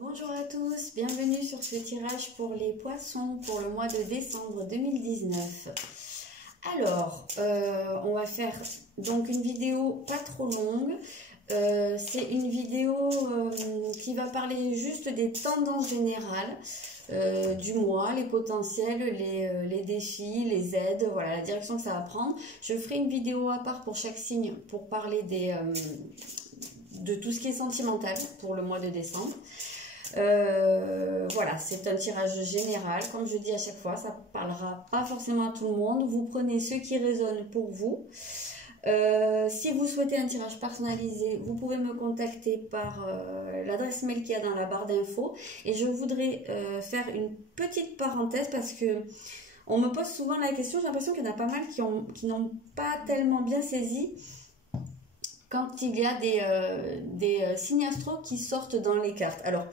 Bonjour à tous, bienvenue sur ce tirage pour les poissons pour le mois de décembre 2019. Alors, on va faire donc une vidéo pas trop longue. C'est une vidéo qui va parler juste des tendances générales du mois, les potentiels, les défis, les aides, voilà la direction que ça va prendre. Je ferai une vidéo à part pour chaque signe pour parler de tout ce qui est sentimental pour le mois de décembre. Voilà, c'est un tirage général, comme je dis à chaque fois, ça parlera pas forcément à tout le monde. Vous prenez ceux qui résonnent pour vous. Si vous souhaitez un tirage personnalisé, vous pouvez me contacter par l'adresse mail qu'il y a dans la barre d'infos. Et je voudrais faire une petite parenthèse parce que on me pose souvent la question, j'ai l'impression qu'il y en a pas mal qui n'ont pas tellement bien saisi quand il y a des signes astro qui sortent dans les cartes. Alors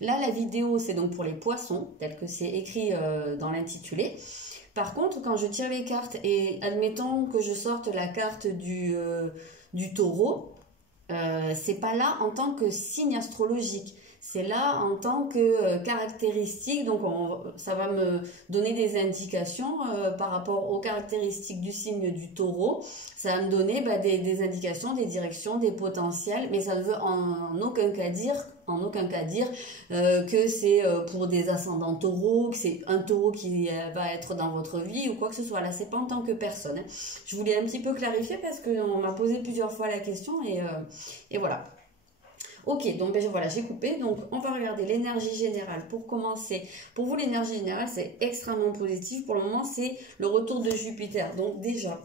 là, la vidéo, c'est donc pour les poissons, tel que c'est écrit dans l'intitulé. Par contre, quand je tire les cartes, et admettons que je sorte la carte du taureau, c'est pas là en tant que signe astrologique. C'est là en tant que caractéristique, donc ça va me donner des indications par rapport aux caractéristiques du signe du taureau. Ça va me donner des indications, des directions, des potentiels, mais ça ne veut en aucun cas dire que c'est pour des ascendants taureaux, que c'est un taureau qui va être dans votre vie ou quoi que ce soit. Là, c'est pas en tant que personne. Je voulais un petit peu clarifier parce qu'on m'a posé plusieurs fois la question et voilà. Ok, donc voilà, j'ai coupé. Donc, on va regarder l'énergie générale. Pour commencer, pour vous, l'énergie générale, c'est extrêmement positif. Pour le moment, c'est le retour de Jupiter. Donc, déjà,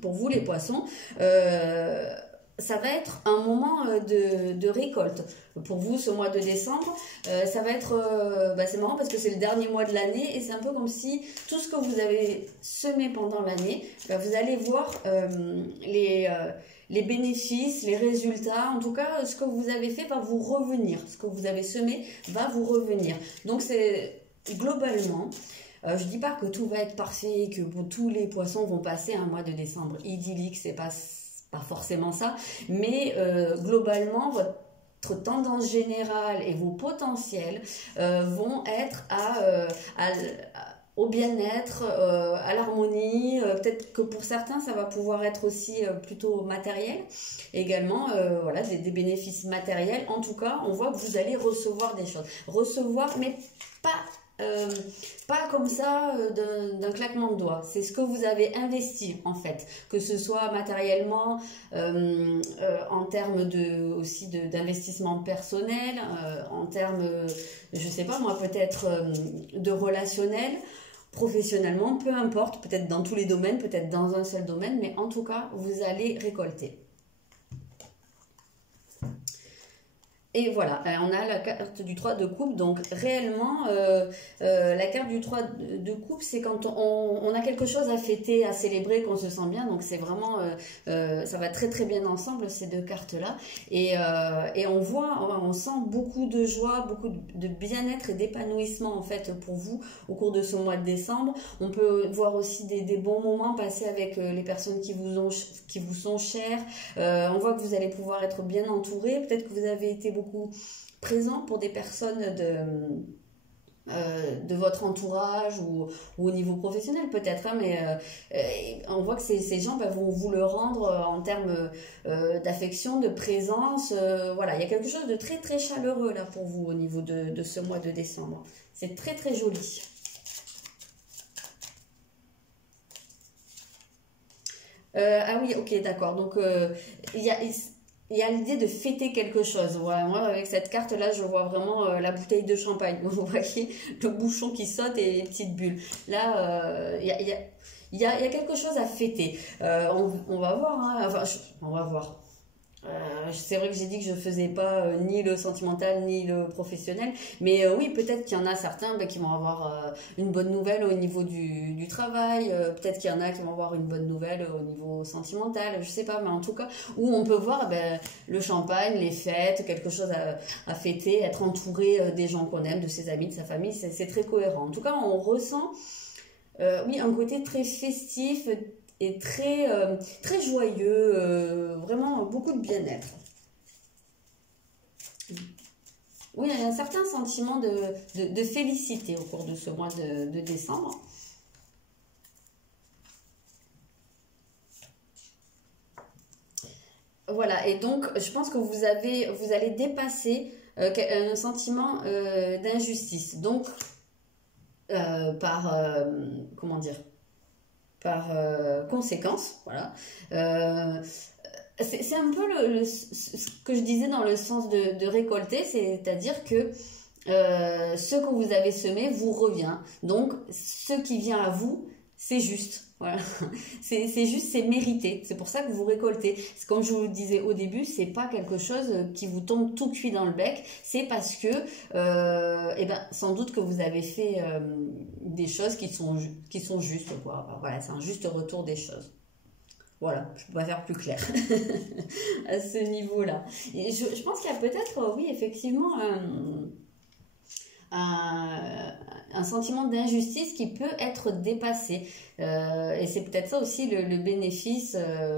pour vous, les poissons, ça va être un moment de récolte. Pour vous, ce mois de décembre, ça va être... c'est marrant parce que c'est le dernier mois de l'année et c'est un peu comme si tout ce que vous avez semé pendant l'année, vous allez voir les bénéfices, les résultats, en tout cas, ce que vous avez fait va vous revenir. Ce que vous avez semé va vous revenir. Donc, c'est globalement... je ne dis pas que tout va être parfait, que tous les poissons vont passer un mois de décembre idyllique, c'est pas forcément ça, mais globalement, votre tendance générale et vos potentiels vont être au bien-être, à l'harmonie. Peut-être que pour certains, ça va pouvoir être aussi plutôt matériel. Également, voilà, des bénéfices matériels. En tout cas, on voit que vous allez recevoir des choses. Recevoir, mais pas comme ça d'un claquement de doigts. C'est ce que vous avez investi en fait, que ce soit matériellement, en termes aussi d'investissement personnel, en termes, je sais pas moi, peut-être de relationnel, professionnellement, peu importe, peut-être dans tous les domaines, peut-être dans un seul domaine, mais en tout cas, vous allez récolter. Et voilà, on a la carte du 3 de coupe, donc réellement, la carte du 3 de coupe, c'est quand on a quelque chose à fêter, à célébrer, qu'on se sent bien, donc c'est vraiment, ça va très très bien ensemble, ces deux cartes-là, et on sent beaucoup de joie, beaucoup de bien-être et d'épanouissement en fait pour vous au cours de ce mois de décembre. On peut voir aussi des bons moments passés avec les personnes qui vous sont chères. On voit que vous allez pouvoir être bien entouré, peut-être que vous avez été beaucoup présent pour des personnes de votre entourage ou au niveau professionnel peut-être, hein, mais on voit que ces gens vont vous le rendre en termes d'affection, de présence, voilà, il y a quelque chose de très très chaleureux là pour vous au niveau de ce mois de décembre. C'est très très joli. Ah oui, ok, d'accord, donc il y a l'idée de fêter quelque chose. Voilà, moi, avec cette carte-là, je vois vraiment la bouteille de champagne. Vous voyez le bouchon qui saute et les petites bulles. Là, il y a quelque chose à fêter. On va voir. Hein. Enfin, on va voir. C'est vrai que j'ai dit que je faisais pas ni le sentimental ni le professionnel, mais oui, peut-être qu'il y en a certains qui vont avoir une bonne nouvelle au niveau du travail, peut-être qu'il y en a qui vont avoir une bonne nouvelle au niveau sentimental, je sais pas, mais en tout cas, où on peut voir le champagne, les fêtes, quelque chose à fêter, être entouré des gens qu'on aime, de ses amis, de sa famille, c'est très cohérent. En tout cas, on ressent, oui, un côté très festif, et très, très joyeux, vraiment beaucoup de bien-être. Oui, il y a un certain sentiment de félicité au cours de ce mois de décembre. Voilà, et donc je pense que vous allez dépasser un sentiment d'injustice. Donc, comment dire, par conséquence, voilà. C'est un peu ce que je disais dans le sens de récolter, c'est-à-dire que ce que vous avez semé vous revient. Donc, ce qui vient à vous, c'est juste. Voilà. C'est juste, c'est mérité. C'est pour ça que vous récoltez. Comme je vous le disais au début, c'est pas quelque chose qui vous tombe tout cuit dans le bec. C'est parce que, eh ben, sans doute que vous avez fait des choses qui sont justes, quoi. Voilà, c'est un juste retour des choses. Voilà, je ne peux pas faire plus clair à ce niveau-là. Et je pense qu'il y a peut-être, oui, effectivement, un sentiment d'injustice qui peut être dépassé. Et c'est peut-être ça aussi le bénéfice.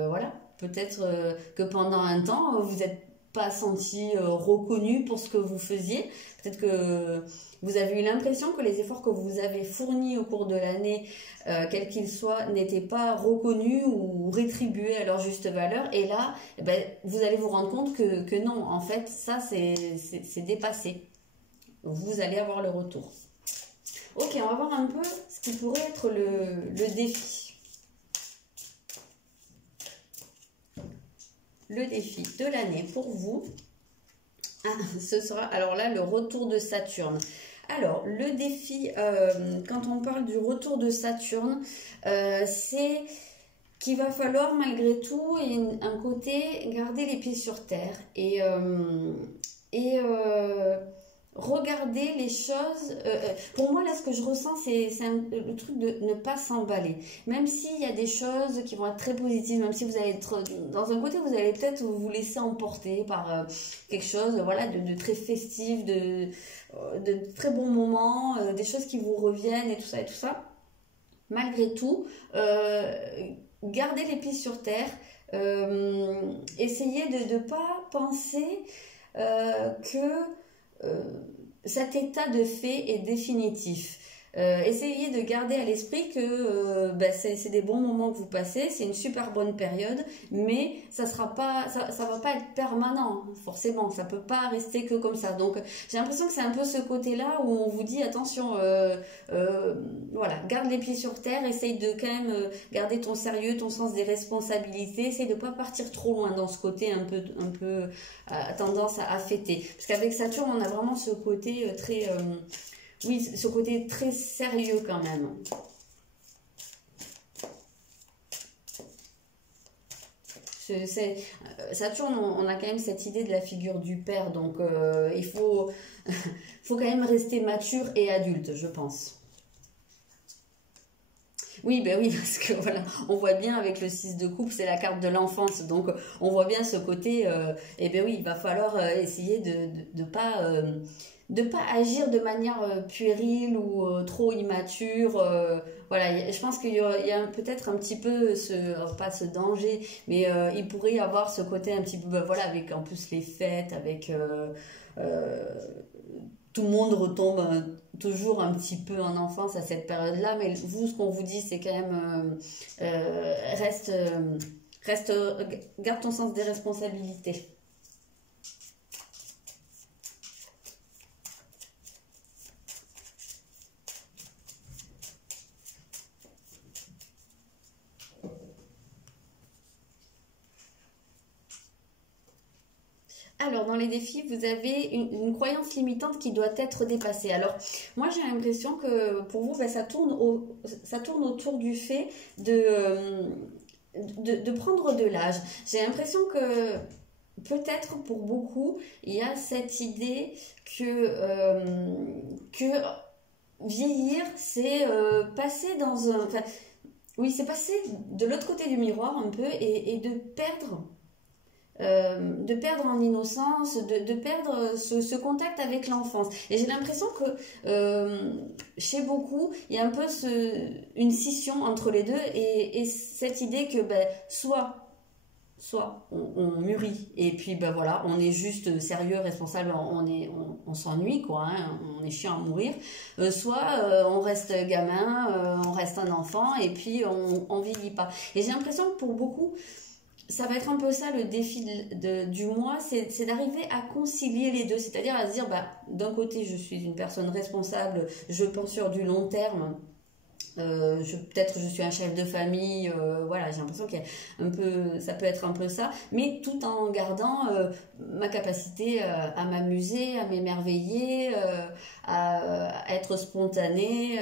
Voilà, peut-être que pendant un temps, vous n'êtes pas senti reconnu pour ce que vous faisiez. Peut-être que vous avez eu l'impression que les efforts que vous avez fournis au cours de l'année, quels qu'ils soient, n'étaient pas reconnus ou rétribués à leur juste valeur. Et là, eh ben, vous allez vous rendre compte que non, en fait, ça, c'est dépassé. Vous allez avoir le retour. Ok, on va voir un peu ce qui pourrait être le défi. Le défi de l'année pour vous, ce sera alors là le retour de Saturne. Alors, le défi, quand on parle du retour de Saturne, c'est qu'il va falloir malgré tout, un côté, garder les pieds sur terre et regarder les choses. Pour moi, là, ce que je ressens, c'est le truc de ne pas s'emballer. Même s'il y a des choses qui vont être très positives, même si vous allez être dans un côté, vous allez peut-être vous laisser emporter par quelque chose, voilà, de très festif, de très bons moments, des choses qui vous reviennent et tout ça et tout ça. Malgré tout, gardez les pieds sur terre. Essayez de ne pas penser que cet état de fait est définitif. Essayez de garder à l'esprit que c'est des bons moments que vous passez, c'est une super bonne période, mais ça va pas être permanent, forcément, ça peut pas rester que comme ça. Donc j'ai l'impression que c'est un peu ce côté-là où on vous dit attention, voilà, garde les pieds sur terre, essaye de quand même garder ton sérieux, ton sens des responsabilités, essaye de pas partir trop loin dans ce côté un peu tendance à fêter. Parce qu'avec Saturne, on a vraiment ce côté très... oui, ce côté très sérieux quand même. Saturne, on a quand même cette idée de la figure du père, donc il faut quand même rester mature et adulte, je pense. Oui, ben oui, parce que voilà, on voit bien avec le 6 de coupe, c'est la carte de l'enfance, donc on voit bien ce côté, et ben oui, il va falloir essayer de pas agir de manière puérile ou trop immature. Voilà, je pense qu'il y a peut-être un petit peu pas ce danger, mais il pourrait y avoir ce côté un petit peu, voilà, avec en plus les fêtes, avec tout le monde retombe toujours un petit peu en enfance à cette période-là, mais vous, ce qu'on vous dit, c'est quand même garde ton sens des responsabilités. Alors, dans les défis, vous avez une croyance limitante qui doit être dépassée. Alors, moi, j'ai l'impression que pour vous, ça tourne autour du fait de prendre de l'âge. J'ai l'impression que peut-être pour beaucoup, il y a cette idée que vieillir, c'est passer dans un... Enfin, oui, c'est passer de l'autre côté du miroir un peu et de perdre en innocence, de perdre ce contact avec l'enfance. Et j'ai l'impression que chez beaucoup, il y a un peu une scission entre les deux et cette idée que soit soit on mûrit et puis ben voilà, on est juste sérieux, responsable, on s'ennuie quoi, hein, on est chiant à mourir. Soit on reste gamin, on reste un enfant et puis on vieillit pas. Et j'ai l'impression que pour beaucoup, ça va être un peu ça le défi du mois, c'est d'arriver à concilier les deux, c'est-à-dire à se dire, bah, d'un côté je suis une personne responsable, je pense sur du long terme. Peut-être je suis un chef de famille, voilà, j'ai l'impression qu'il y a un peu, ça peut être un peu ça, mais tout en gardant ma capacité à m'amuser, à m'émerveiller, à être spontanée,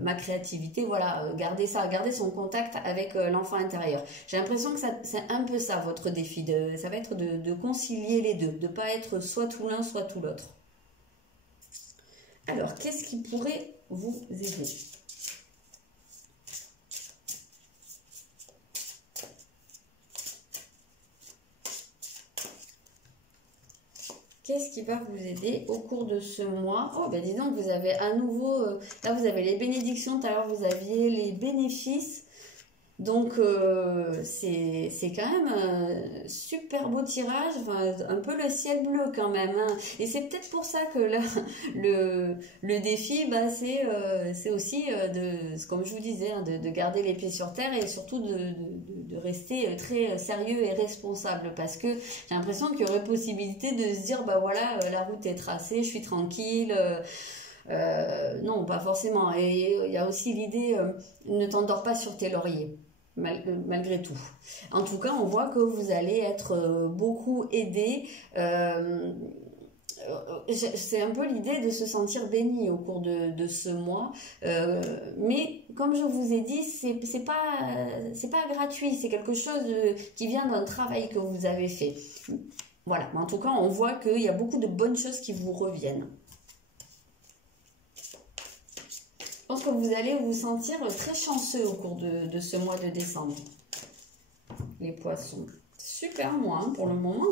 ma créativité, voilà, garder ça, garder son contact avec l'enfant intérieur. J'ai l'impression que c'est un peu ça votre défi, ça va être de concilier les deux, de pas être soit tout l'un, soit tout l'autre. Alors, qu'est-ce qui pourrait vous aider ? Qu'est-ce qui va vous aider au cours de ce mois? Oh, ben dis donc, vous avez à nouveau... là, vous avez les bénédictions. Tout à l'heure, vous aviez les bénéfices. Donc, c'est quand même un super beau tirage. Enfin, un peu le ciel bleu quand même. Hein. Et c'est peut-être pour ça que là, le défi, bah, c'est aussi, comme je vous disais, hein, de garder les pieds sur terre et surtout de rester très sérieux et responsable. Parce que j'ai l'impression qu'il y aurait possibilité de se dire, bah voilà, la route est tracée, je suis tranquille. Non, pas forcément. Et il y a aussi l'idée, ne t'endors pas sur tes lauriers. Malgré tout. En tout cas, on voit que vous allez être beaucoup aidé. C'est un peu l'idée de se sentir béni au cours de ce mois. Mais comme je vous ai dit, c'est pas gratuit. C'est quelque chose qui vient d'un travail que vous avez fait. Voilà. En tout cas, on voit qu'il y a beaucoup de bonnes choses qui vous reviennent. Je pense que vous allez vous sentir très chanceux au cours de ce mois de décembre. Les poissons. Super mois hein, pour le moment.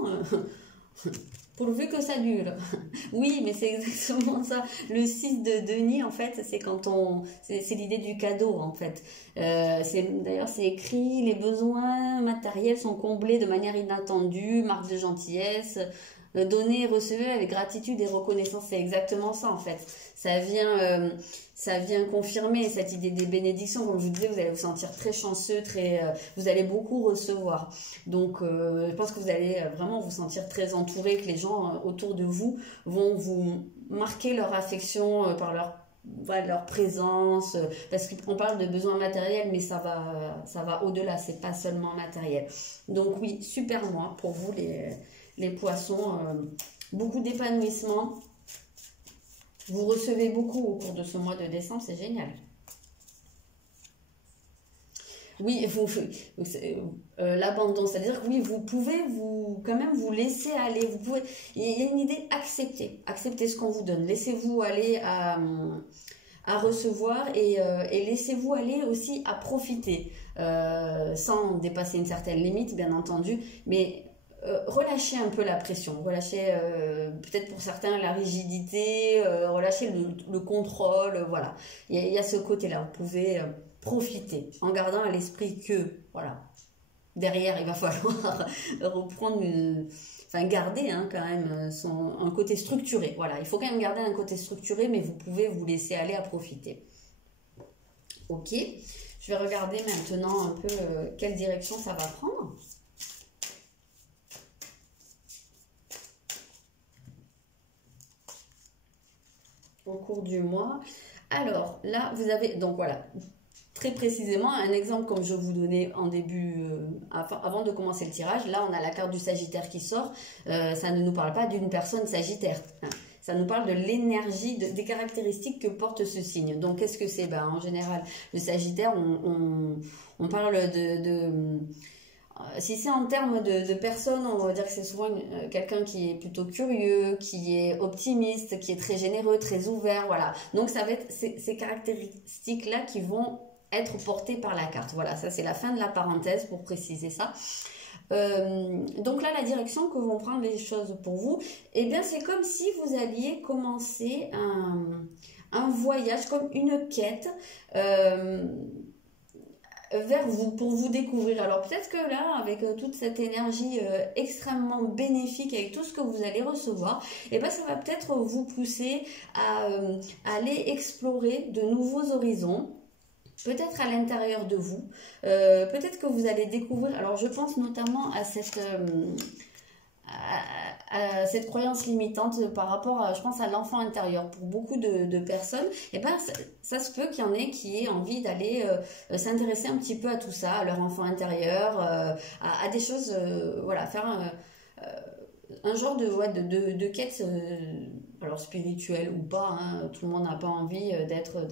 Pourvu que ça dure. Oui, mais c'est exactement ça. Le 6 de Denis, en fait, c'est quand c'est l'idée du cadeau, en fait. D'ailleurs, c'est écrit, les besoins matériels sont comblés de manière inattendue, marque de gentillesse, donner et recevoir avec gratitude et reconnaissance. C'est exactement ça, en fait. Ça vient confirmer cette idée des bénédictions. Comme je vous disais, vous allez vous sentir très chanceux, vous allez beaucoup recevoir. Donc, je pense que vous allez vraiment vous sentir très entouré, que les gens autour de vous vont vous marquer leur affection par leur présence, parce qu'on parle de besoins matériels, mais ça va au-delà, c'est pas seulement matériel. Donc oui, super mois pour vous les poissons, beaucoup d'épanouissement. Vous recevez beaucoup au cours de ce mois de décembre, c'est génial. Oui, l'abandon, c'est-à-dire que oui, vous pouvez quand même vous laisser aller. Il y a une idée, acceptez ce qu'on vous donne. Laissez-vous aller à recevoir et laissez-vous aller aussi à profiter, sans dépasser une certaine limite, bien entendu, mais relâchez un peu la pression, relâchez peut-être pour certains la rigidité, relâchez le contrôle, voilà. Il y a ce côté-là, vous pouvez profiter en gardant à l'esprit que, voilà, derrière il va falloir reprendre garder hein, quand même un côté structuré, voilà. Il faut quand même garder un côté structuré, mais vous pouvez vous laisser aller à profiter. Ok, je vais regarder maintenant un peu quelle direction ça va prendre. Au cours du mois. Alors là, vous avez, donc voilà, très précisément, un exemple comme je vous donnais en début, avant de commencer le tirage. Là, on a la carte du Sagittaire qui sort. Ça ne nous parle pas d'une personne Sagittaire. Hein. Ça nous parle de l'énergie, des caractéristiques que porte ce signe. Donc, qu'est-ce que c'est? En général, le Sagittaire, on parle si c'est en termes de personnes, on va dire que c'est souvent quelqu'un qui est plutôt curieux, qui est optimiste, qui est très généreux, très ouvert, voilà. Donc ça va être ces caractéristiques-là qui vont être portées par la carte. Voilà, ça c'est la fin de la parenthèse pour préciser ça. Donc là, la direction que vont prendre les choses pour vous, eh bien c'est comme si vous alliez commencer un voyage, comme une quête. vers vous, pour vous découvrir. Alors peut-être que là, avec toute cette énergie extrêmement bénéfique, avec tout ce que vous allez recevoir, et ben ça va peut-être vous pousser à aller explorer de nouveaux horizons. Peut-être à l'intérieur de vous, peut-être que vous allez découvrir, alors je pense notamment à cette croyance limitante par rapport à, je pense, à l'enfant intérieur. Pour beaucoup de personnes, et ben, ça se peut qu'il y en ait qui aient envie d'aller s'intéresser un petit peu à tout ça, à leur enfant intérieur, à des choses, voilà, faire un genre de quête, alors spirituelle ou pas, hein, tout le monde n'a pas envie d'être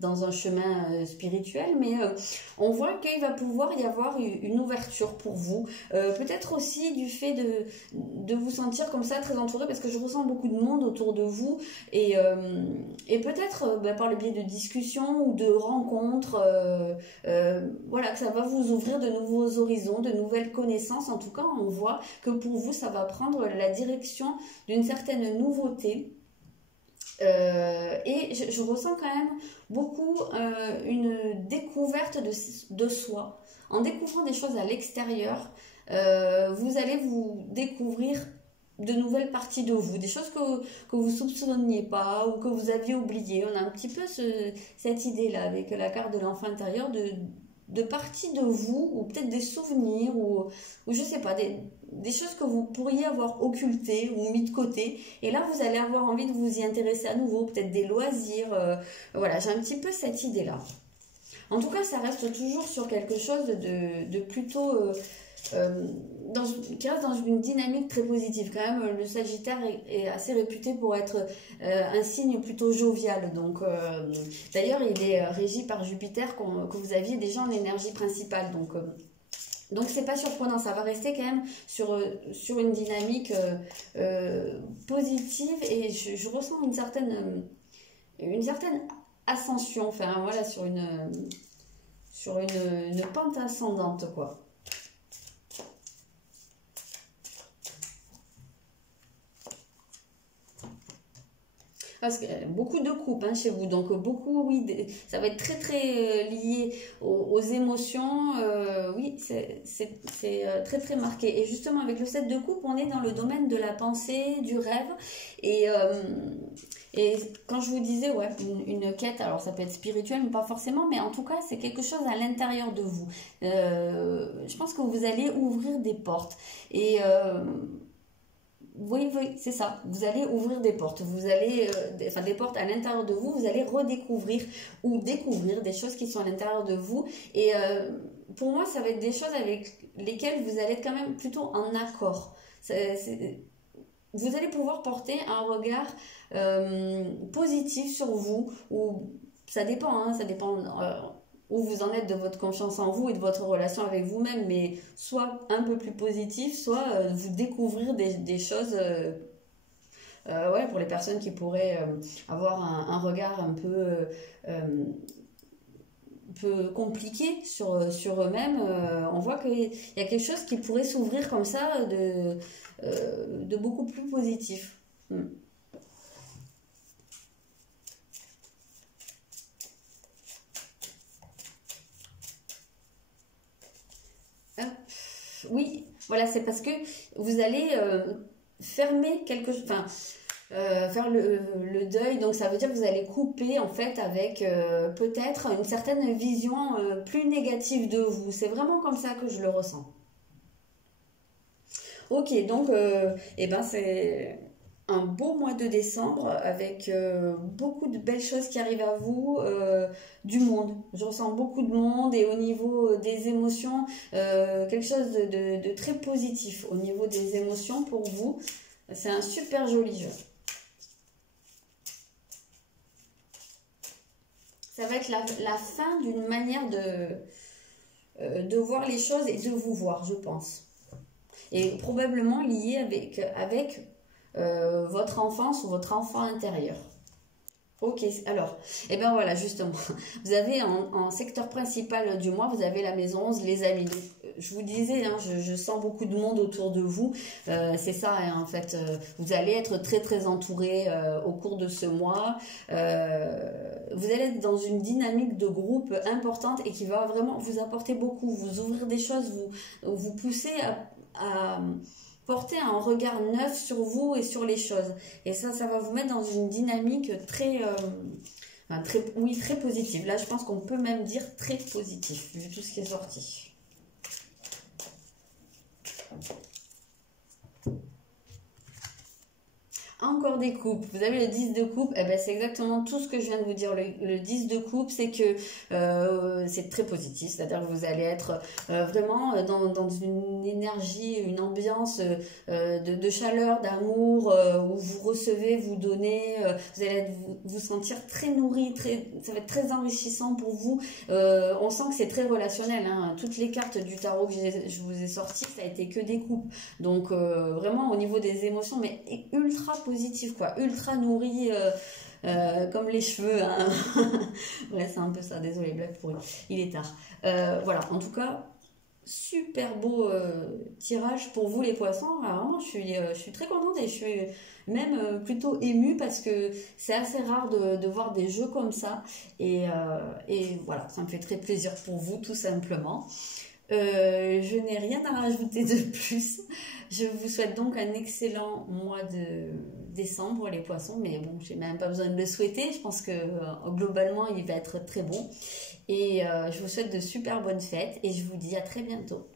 dans un chemin spirituel, mais on voit qu'il va pouvoir y avoir une ouverture pour vous. Peut-être aussi du fait de vous sentir comme ça très entouré, parce que je ressens beaucoup de monde autour de vous, et peut-être par le biais de discussions ou de rencontres, voilà, que ça va vous ouvrir de nouveaux horizons, de nouvelles connaissances. En tout cas, on voit que pour vous, ça va prendre la direction d'une certaine nouveauté. Et je ressens quand même beaucoup une découverte de soi. En découvrant des choses à l'extérieur, vous allez vous découvrir de nouvelles parties de vous, des choses que vous ne soupçonniez pas ou que vous aviez oubliées. On a un petit peu cette idée-là avec la carte de l'enfant intérieur de parties de vous, ou peut-être des souvenirs, ou je sais pas, des choses que vous pourriez avoir occultées ou mis de côté, et là vous allez avoir envie de vous y intéresser à nouveau, peut-être des loisirs, voilà, j'ai un petit peu cette idée-là. En tout cas, ça reste toujours sur quelque chose de plutôt... qui reste dans une dynamique très positive. Quand même, le Sagittaire est assez réputé pour être un signe plutôt jovial. Donc, d'ailleurs, il est régi par Jupiter que vous aviez déjà en énergie principale. Donc c'est pas surprenant, ça va rester quand même sur une dynamique positive, et je ressens une certaine ascension, enfin voilà, sur une pente ascendante, quoi. Parce que beaucoup de coupes chez vous, donc beaucoup, oui, ça va être très très lié aux émotions, oui, c'est très très marqué. Et justement, avec le 7 de coupe, on est dans le domaine de la pensée, du rêve, et quand je vous disais, ouais, une quête, alors ça peut être spirituel, mais pas forcément, mais en tout cas, c'est quelque chose à l'intérieur de vous. Je pense que vous allez ouvrir des portes, et... oui, c'est ça. Vous allez ouvrir des portes. Vous allez, des portes à l'intérieur de vous. Vous allez redécouvrir ou découvrir des choses qui sont à l'intérieur de vous. Et pour moi, ça va être des choses avec lesquelles vous allez être quand même plutôt en accord. Vous allez pouvoir porter un regard positif sur vous. Ou ça dépend, ça dépend. Où vous en êtes de votre confiance en vous et de votre relation avec vous-même, mais soit un peu plus positif, soit vous découvrir des choses, ouais, pour les personnes qui pourraient avoir un regard un peu compliqué sur eux-mêmes, on voit qu'il y a quelque chose qui pourrait s'ouvrir comme ça de beaucoup plus positif. Oui, voilà, c'est parce que vous allez fermer quelque chose, enfin, faire le deuil, donc ça veut dire que vous allez couper en fait avec peut-être une certaine vision plus négative de vous. C'est vraiment comme ça que je le ressens. Ok, donc, eh ben c'est un beau mois de décembre avec beaucoup de belles choses qui arrivent à vous, du monde. Je ressens beaucoup de monde, et au niveau des émotions, quelque chose de très positif au niveau des émotions pour vous. C'est un super joli jeu. Ça va être la fin d'une manière de voir les choses et de vous voir, je pense. Et probablement lié avec votre enfance ou votre enfant intérieur. Ok, alors, et bien voilà, justement, vous avez en secteur principal du mois, vous avez la maison 11, les amis. Donc, je vous disais, hein, je sens beaucoup de monde autour de vous. C'est ça, hein, en fait. Vous allez être très, très entouré au cours de ce mois. Vous allez être dans une dynamique de groupe importante et qui va vraiment vous apporter beaucoup, vous ouvrir des choses, vous pousser à porter un regard neuf sur vous et sur les choses. Et ça va vous mettre dans une dynamique très positive. Là, je pense qu'on peut même dire très positif, vu tout ce qui est sorti. Encore des coupes. Vous avez le 10 de coupe, eh ben, c'est exactement tout ce que je viens de vous dire. Le 10 de coupe, c'est que c'est très positif, c'est-à-dire que vous allez être vraiment dans une énergie, une ambiance de chaleur, d'amour, où vous recevez, vous donnez, vous allez vous sentir très nourri, ça va être très enrichissant pour vous. On sent que c'est très relationnel, hein. Toutes les cartes du tarot que je vous ai sorties, ça a été que des coupes. Donc vraiment au niveau des émotions, mais ultra positif, quoi, ultra nourri, comme les cheveux, hein. Ouais, c'est un peu ça, désolé, blague pourrie, il est tard. Voilà, en tout cas, super beau tirage pour vous les poissons. Alors, vraiment, je suis très contente et je suis même plutôt émue parce que c'est assez rare de voir des jeux comme ça. Et voilà, ça me fait très plaisir pour vous, tout simplement. Je n'ai rien à rajouter de plus. Je vous souhaite donc un excellent mois de décembre, les poissons, mais bon, j'ai même pas besoin de le souhaiter. Je pense que globalement, il va être très bon. Et je vous souhaite de super bonnes fêtes et je vous dis à très bientôt.